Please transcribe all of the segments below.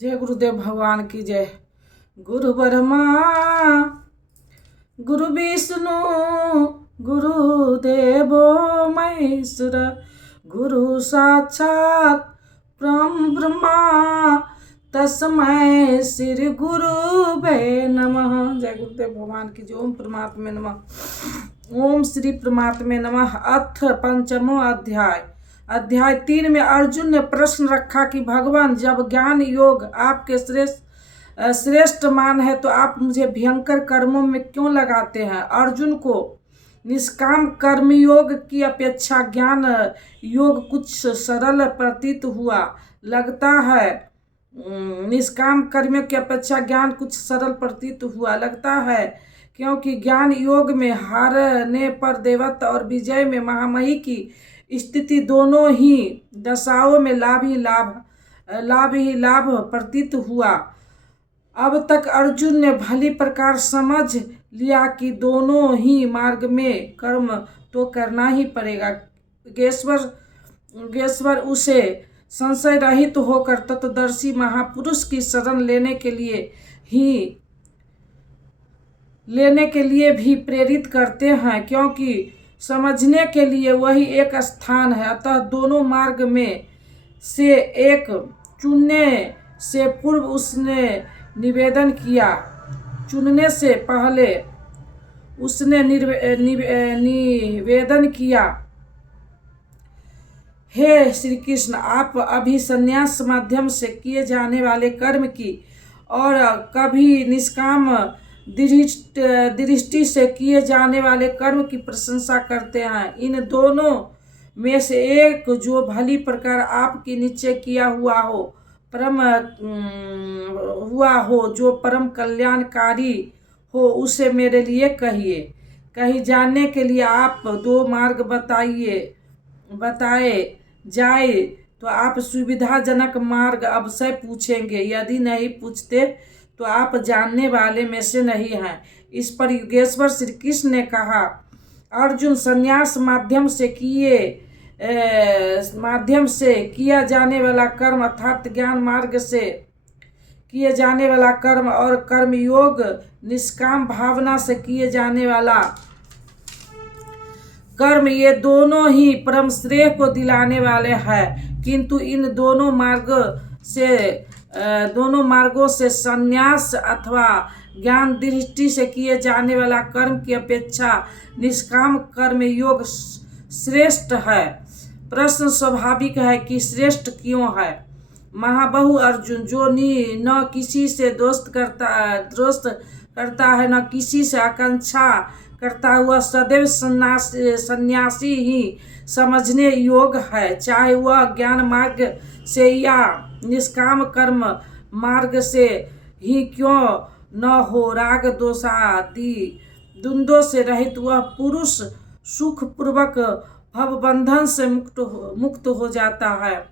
जय गुरुदेव भगवान की जय। गुरु ब्रह्मा गुरु विष्णु गुरुदेवो महेश्वर गुरु साक्षात परम ब्रह्मा तस्मै श्री गुरुवे नमः। जय गुरुदेव भगवान की जय। ओम परमात्मे नमः। ओम श्री परमात्मे नमः। अथ पंचमो अध्याय 3 में अर्जुन ने प्रश्न रखा कि भगवान, जब ज्ञान योग आपके श्रेष्ठ मान है तो आप मुझे भयंकर कर्मों में क्यों लगाते हैं। अर्जुन को निष्काम कर्म योग की अपेक्षा ज्ञान योग कुछ सरल प्रतीत हुआ लगता है। निष्काम कर्म की अपेक्षा ज्ञान कुछ सरल प्रतीत हुआ लगता है, क्योंकि ज्ञान योग में हारने पर देवत्व और विजय में महामही की स्थिति दोनों ही दशाओं में लाभ ही लाभ प्रतीत हुआ। अब तक अर्जुन ने भली प्रकार समझ लिया कि दोनों ही मार्ग में कर्म तो करना ही पड़ेगा। योगेश्वर उसे संशय रहित होकर तत्वदर्शी महापुरुष की शरण लेने के लिए भी प्रेरित करते हैं, क्योंकि समझने के लिए वही एक स्थान है। अतः दोनों मार्ग में से एक चुनने से पूर्व उसने चुनने से पहले उसने निवेदन किया, हे श्री कृष्ण, आप अभी संन्यास माध्यम से किए जाने वाले कर्म की और कभी निष्काम दृष्टि से किए जाने वाले कर्म की प्रशंसा करते हैं। इन दोनों में से एक जो भली प्रकार आपके नीचे किया हुआ हो जो परम कल्याणकारी हो, उसे मेरे लिए कहिए। कहीं जानने के लिए आप दो मार्ग बताए जाए तो आप सुविधाजनक मार्ग अवश्य पूछेंगे, यदि नहीं पूछते तो आप जानने वाले में से नहीं हैं। इस पर योगेश्वर श्री कृष्ण ने कहा, अर्जुन, संन्यास माध्यम से किया जाने वाला कर्म अर्थात ज्ञान मार्ग से किए जाने वाला कर्म और कर्म योग निष्काम भावना से किए जाने वाला कर्म, ये दोनों ही परम श्रेय को दिलाने वाले हैं। किंतु इन दोनों मार्गों से संन्यास अथवा ज्ञान दृष्टि से किए जाने वाला कर्म की अपेक्षा निष्काम कर्म योग श्रेष्ठ है। प्रश्न स्वाभाविक है कि श्रेष्ठ क्यों है। महाबाहु अर्जुन, जो न किसी से दोस्त करता है न किसी से आकांक्षा करता हुआ सदैव सन्यासी ही समझने योग्य है, चाहे वह ज्ञान मार्ग से या निष्काम कर्म मार्ग से ही क्यों न हो। राग दोषादि द्वंद्वों से रहित वह पुरुष सुख पूर्वक भवबंधन से मुक्त हो जाता है।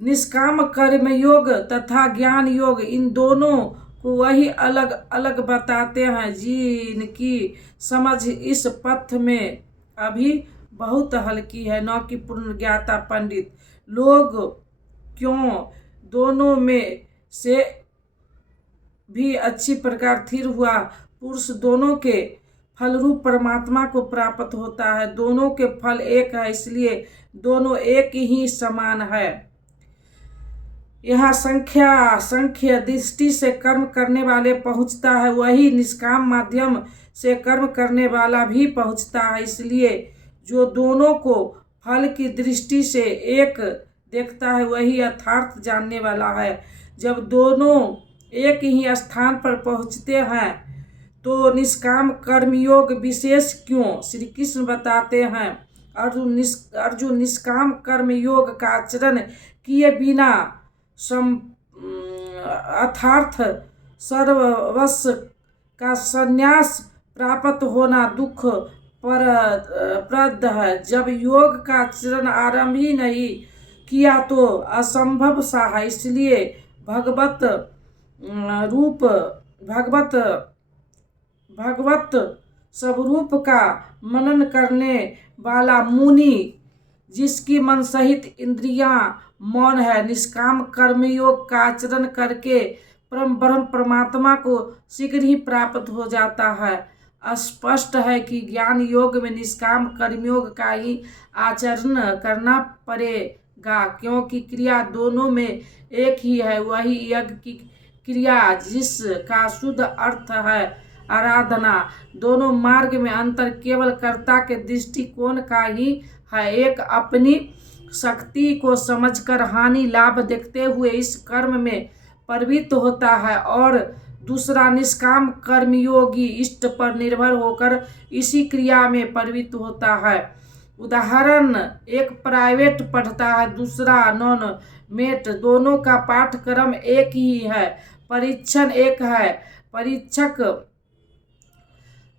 निष्काम कर्म योग तथा ज्ञान योग, इन दोनों को वही अलग अलग बताते हैं, जिनकी समझ इस पथ में अभी बहुत हल्की है, न कि पूर्ण ज्ञाता पंडित लोग। क्यों दोनों में से भी अच्छी प्रकार स्थिर हुआ पुरुष दोनों के फल रूप परमात्मा को प्राप्त होता है। दोनों के फल एक है, इसलिए दोनों एक ही समान है। यहाँ संख्या दृष्टि से कर्म करने वाले पहुँचता है, वही निष्काम माध्यम से कर्म करने वाला भी पहुँचता है। इसलिए जो दोनों को फल की दृष्टि से एक देखता है, वही यथार्थ जानने वाला है। जब दोनों एक ही स्थान पर पहुँचते हैं तो निष्काम कर्मयोग विशेष क्यों। श्री कृष्ण बताते हैं, अर्जुन, निष्काम कर्मयोग का आचरण किए बिना अर्थात सर्वस्व का संन्यास प्राप्त होना दुख प्रद है। जब योग का आचरण आरंभ ही नहीं किया तो असंभव सा है। इसलिए भगवत स्वरूप का मनन करने वाला मुनि जिसकी मन सहित इंद्रियां मौन है, निष्काम कर्मयोग का आचरण करके परम ब्रह्म परमात्मा को शीघ्र ही प्राप्त हो जाता है। स्पष्ट है कि ज्ञान योग में निष्काम कर्मयोग का ही आचरण करना पड़ेगा, क्योंकि क्रिया दोनों में एक ही है। वही यज्ञ की क्रिया जिसका शुद्ध अर्थ है आराधना, दोनों मार्ग में अंतर केवल कर्ता के दृष्टिकोण का ही है। एक अपनी शक्ति को समझकर हानि लाभ देखते हुए इस कर्म में प्रवृत्त होता है, और दूसरा निष्काम कर्मयोगी इष्ट पर निर्भर होकर इसी क्रिया में प्रवृत्त होता है। उदाहरण, एक प्राइवेट पढ़ता है, दूसरा नॉन मेट, दोनों का पाठ्यक्रम एक ही है, परीक्षण एक है,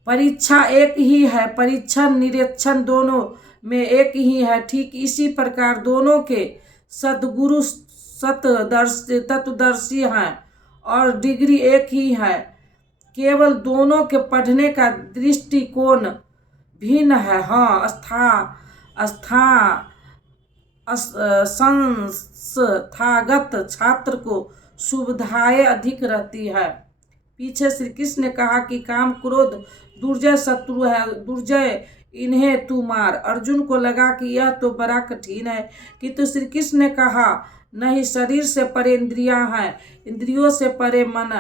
परीक्षा एक ही है, परीक्षण निरीक्षण दोनों में एक ही है। ठीक इसी प्रकार दोनों के सद्गुरु तत्वदर्शी हैं और डिग्री एक ही है, केवल दोनों के पढ़ने का दृष्टिकोण भिन्न है। हाँ, संस्थागत छात्र को सुविधाएं अधिक रहती है। पीछे श्री कृष्ण ने कहा कि काम क्रोध दुर्जय शत्रु है, दुर्जय इन्हें तू मार। अर्जुन को लगा कि यह तो बड़ा कठिन है, किंतु श्री कृष्ण ने कहा नहीं, शरीर से परे इंद्रियां हैं, इंद्रियों से परे मन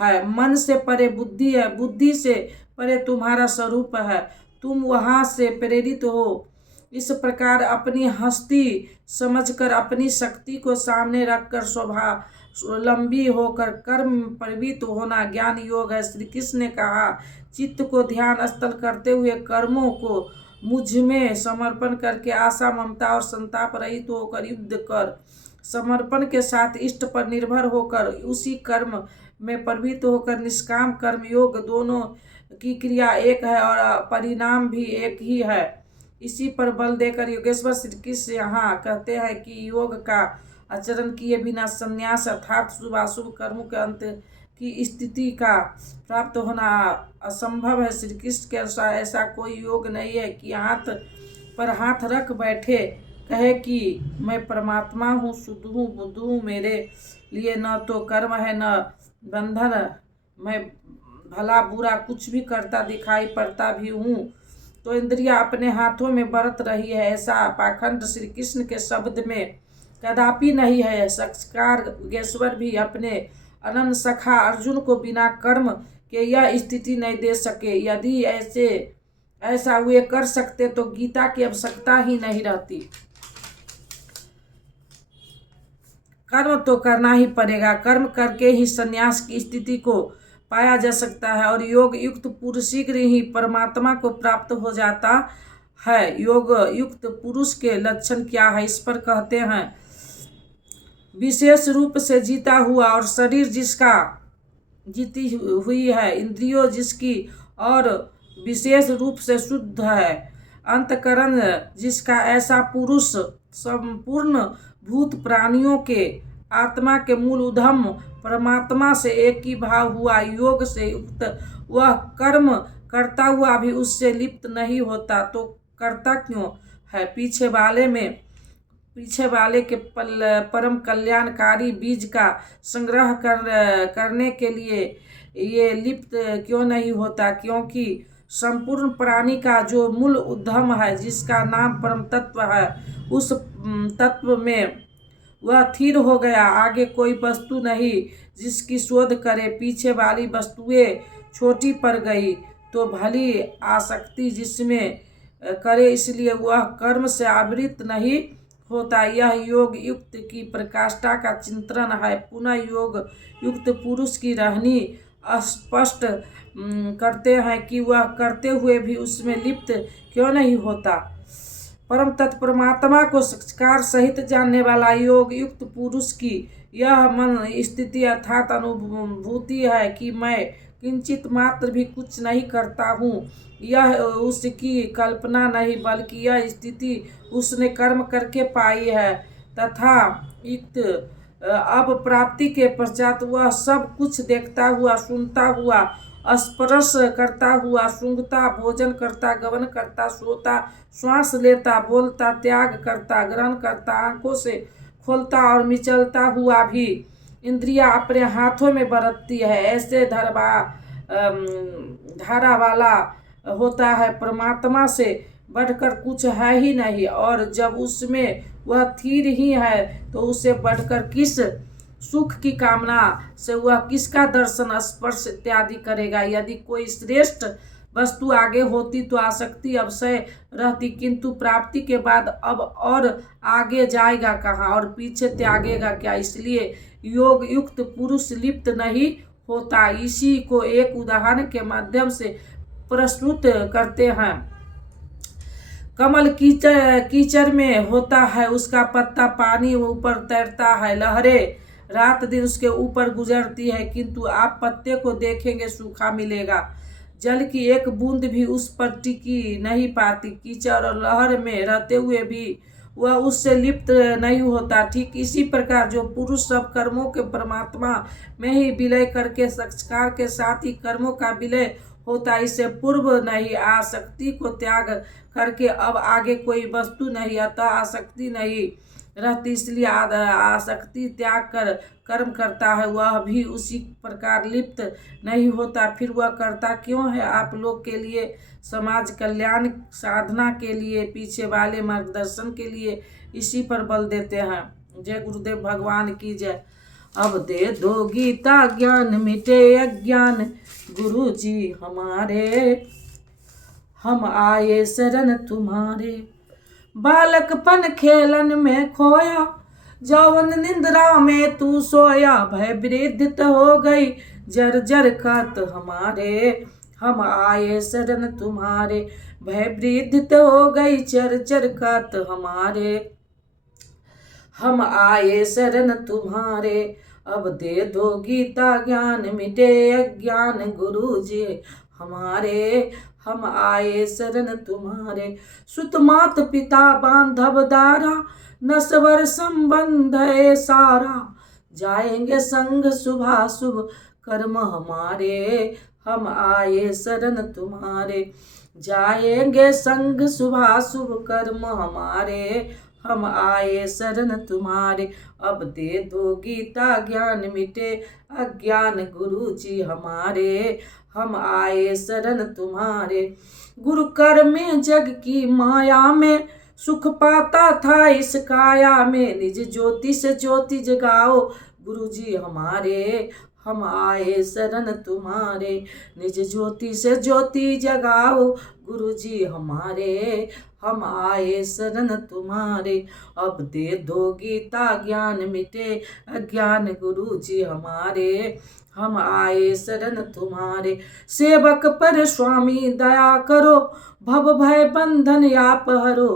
है, मन से परे बुद्धि है, बुद्धि से परे तुम्हारा स्वरूप है, तुम वहां से प्रेरित हो। इस प्रकार अपनी हस्ती समझकर अपनी शक्ति को सामने रखकर स्वावलंबी होकर कर्म प्रवृत्त होना ज्ञान योग है। श्री कृष्ण ने कहा, चित्त को ध्यान स्थल करते हुए कर्मों को मुझ में समर्पण करके आशा ममता और संताप रहित होकर युद्ध कर। समर्पण के साथ इष्ट पर निर्भर होकर उसी कर्म में प्रवृत्त होकर निष्काम कर्म योग, दोनों की क्रिया एक है और परिणाम भी एक ही है। इसी पर बल देकर योगेश्वर श्री कृष्ण यहाँ कहते हैं कि योग का आचरण किए बिना संन्यास अर्थात शुभ अशुभ कर्मों के अंत की स्थिति का प्राप्त होना असंभव है। श्री कृष्ण के अनुसार ऐसा कोई योग नहीं है कि हाथ पर हाथ रख बैठे कहे कि मैं परमात्मा हूँ, शुद्ध हूँ, बुद्ध हूँ, मेरे लिए न तो कर्म है न बंधन, मैं भला बुरा कुछ भी करता दिखाई पड़ता भी हूँ तो इंद्रियां अपने हाथों में बरत रही है, ऐसा पाखंड श्री कृष्ण के शब्द में कदापि नहीं है। संस्कार योगेश्वर भी अपने अनंत सखा अर्जुन को बिना कर्म के यह स्थिति नहीं दे सके। यदि ऐसा वे कर सकते तो गीता की आवश्यकता ही नहीं रहती। कर्म तो करना ही पड़ेगा, कर्म करके ही संन्यास की स्थिति को पाया जा सकता है और योग युक्त पुरुष शीघ्र ही परमात्मा को प्राप्त हो जाता है। योग युक्त पुरुष के लक्षण क्या है, इस पर कहते हैं, विशेष रूप से जीता हुआ और शरीर जिसका जीती हुई है, इंद्रियों जिसकी और विशेष रूप से शुद्ध है, अंतकरण जिसका, ऐसा पुरुष संपूर्ण भूत प्राणियों के आत्मा के मूल उद्यम परमात्मा से एक ही भाव हुआ। योग से युक्त वह कर्म करता हुआ भी उससे लिप्त नहीं होता, तो करता क्यों है? पीछे वाले के परम कल्याणकारी बीज का संग्रह करने के लिए ये लिप्त क्यों नहीं होता? क्योंकि संपूर्ण प्राणी का जो मूल उद्यम है, जिसका नाम परम तत्व है, उस तत्व में वह स्थिर हो गया। आगे कोई वस्तु नहीं जिसकी शोध करे, पीछे वाली वस्तुएं छोटी पड़ गई तो भली आसक्ति जिसमें करे, इसलिए वह कर्म से आवृत नहीं होता। यह योग युक्त की प्रकाष्ठा का चिंतन है। पुनः योग युक्त पुरुष की रहनी स्पष्ट करते हैं कि वह करते हुए भी उसमें लिप्त क्यों नहीं होता। परम तत्परमात्मा को संस्कार सहित जानने वाला योग युक्त पुरुष की यह मन स्थिति अर्थात अनुभूति है कि मैं किंचित मात्र भी कुछ नहीं करता हूँ, यह उसकी कल्पना नहीं बल्कि यह स्थिति उसने कर्म करके पाई है तथा युक्त अब प्राप्ति के पश्चात वह सब कुछ देखता हुआ, सुनता हुआ स्पर्श करता हुआ सूंघता, भोजन करता, गमन करता, सोता, श्वास लेता, बोलता, त्याग करता, ग्रहण करता, आंखों से खोलता और मिचलता हुआ भी इंद्रियां अपने हाथों में बरतती है, ऐसे धारा वाला होता है। परमात्मा से बढ़कर कुछ है ही नहीं, और जब उसमें वह स्थिर ही है तो उससे बढ़कर किस सुख की कामना से वह किसका दर्शन, स्पर्श इत्यादि करेगा। यदि कोई श्रेष्ठ वस्तु आगे होती तो आसक्ति अवश्य रहती, किंतु प्राप्ति के बाद अब और आगे जाएगा कहाँ और पीछे त्यागेगा क्या। इसलिए योग युक्त पुरुष लिप्त नहीं होता। इसी को एक उदाहरण के माध्यम से प्रस्तुत करते हैं। कमल कीचड़ में होता है, उसका पत्ता पानी ऊपर तैरता है, लहरें रात दिन उसके ऊपर गुजरती है, किंतु आप पत्ते को देखेंगे सूखा मिलेगा। जल की एक बूंद भी उस पर टिकी नहीं पाती। कीचड़ और लहर में रहते हुए भी वह उससे लिप्त नहीं होता। ठीक इसी प्रकार जो पुरुष सब कर्मों के परमात्मा में ही विलय करके संस्कार के साथ ही कर्मों का विलय होता, इससे पूर्व नहीं आसक्ति को त्याग करके अब आगे कोई वस्तु नहीं, अतः आसक्ति नहीं रहती। इसलिए आसक्ति त्याग कर कर्म करता है, वह भी उसी प्रकार लिप्त नहीं होता। फिर वह करता क्यों है? आप लोग के लिए, समाज कल्याण साधना के लिए, पीछे वाले मार्गदर्शन के लिए इसी पर बल देते हैं। जय गुरुदेव भगवान की जय। अब दे दो गीता ज्ञान, मिटे अज्ञान गुरु जी हमारे, हम आए शरण तुम्हारे। बालकपन खेलन में खोया, जौवन निंद्रा में तू सोया, भय वृद्धित हो गई जर्जर खात हमारे, हम आए शरण तुम्हारे। भय वृद्धित हो गई जर्जर खात हमारे, हम आए शरण तुम्हारे। अब दे दो गीता ज्ञान, मिटे अज्ञान गुरु जी हमारे, हम आए शरण तुम्हारे। सुत मात पिता बांधव दारा, नस्वर संबंध है सारा, जाएंगे संग शुभा शुभ कर्म हमारे, हम आए शरण तुम्हारे। जाएंगे संग शुभा शुभ कर्म हमारे, हम आए शरण तुम्हारे। अब दे दो गीता ज्ञान, मिटे अज्ञान गुरु जी हमारे, हम आए शरण तुम्हारे। गुरु कर में जग की माया में, सुख पाता था इस काया में, निज ज्योति से ज्योति जगाओ गुरु जी हमारे, हम आए शरण तुम्हारे। निज ज्योति से ज्योति जगाओ गुरु जी हमारे, हम आए शरण तुम्हारे। अब दे दो गीता ज्ञान, मिटे अज्ञान गुरु जी हमारे, हम आए शरण तुम्हारे। सेवक पर स्वामी दया करो, भव भय बंधन आप हरो,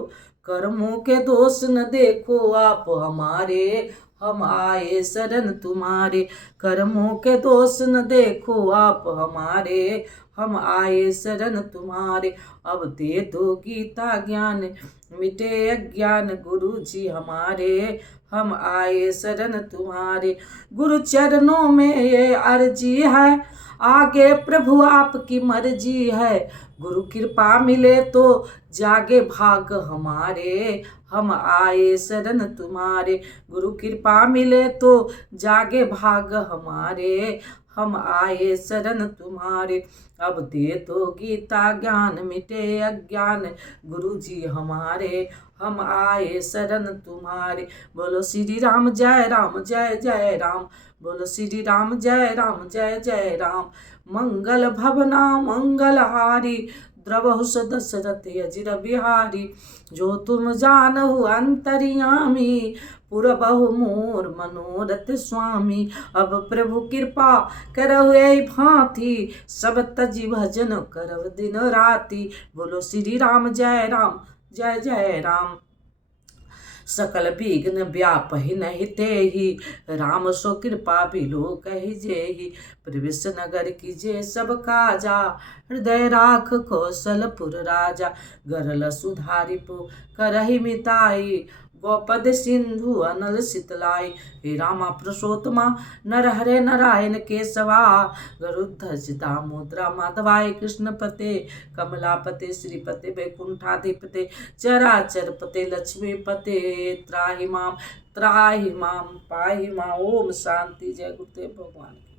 कर्मों के दोष न देखो आप हमारे, हम आए शरण तुम्हारे। कर्मों के दोष न देखो आप हमारे, हम आए शरण तुम्हारे। अब दे दो गीता ज्ञान, मिटे अज्ञान गुरु जी हमारे, हम आए शरण तुम्हारे। गुरु चरणों में ये अर्जी है, आगे प्रभु आपकी मर्जी है, गुरु कृपा मिले तो जागे भाग हमारे, हम आए शरण तुम्हारे। गुरु कृपा मिले तो जागे भाग हमारे, हम आए शरण तुम्हारे। अब दे दो गीता ज्ञान, मिटे अज्ञान गुरु जी हमारे, हम आए शरण तुम्हारे। बोलो श्री राम जय राम जय जय राम, बोलो श्री राम जय राम जय जय राम। मंगल भवना मंगलहारी, द्रवहु दशरथ अजिर बिहारी, जो तुम जानहु अंतर्यामी, पुरबहु मोर मनोरथ स्वामी। अब प्रभु कृपा करहु एहि भांति, सब तजी भजन करव दिन राति। बोलो श्री राम जय राम जय जय राम। सकल विघ्न व्यापहि नहीं तेहि, राम सो कृपा बिलो कहि जेहि। प्रवेश नगर कीजे सब काजा, हृदय राख कौशलपुर राजा। गरल सुधारिपु करहि मिताई, गौपद सिंधु अनल शीतलाय, हे रामा पुरुषोत्तमा नरहरे नारायण केशवा, गरुध्वज दामोदरा माधवाय, कृष्ण पते कमलापते श्रीपते वैकुंठाधिपते, चराचर पते लक्ष्मी पते, त्राहि माम पाहि माम। ओम शांति। जय गुरुदेव भगवान।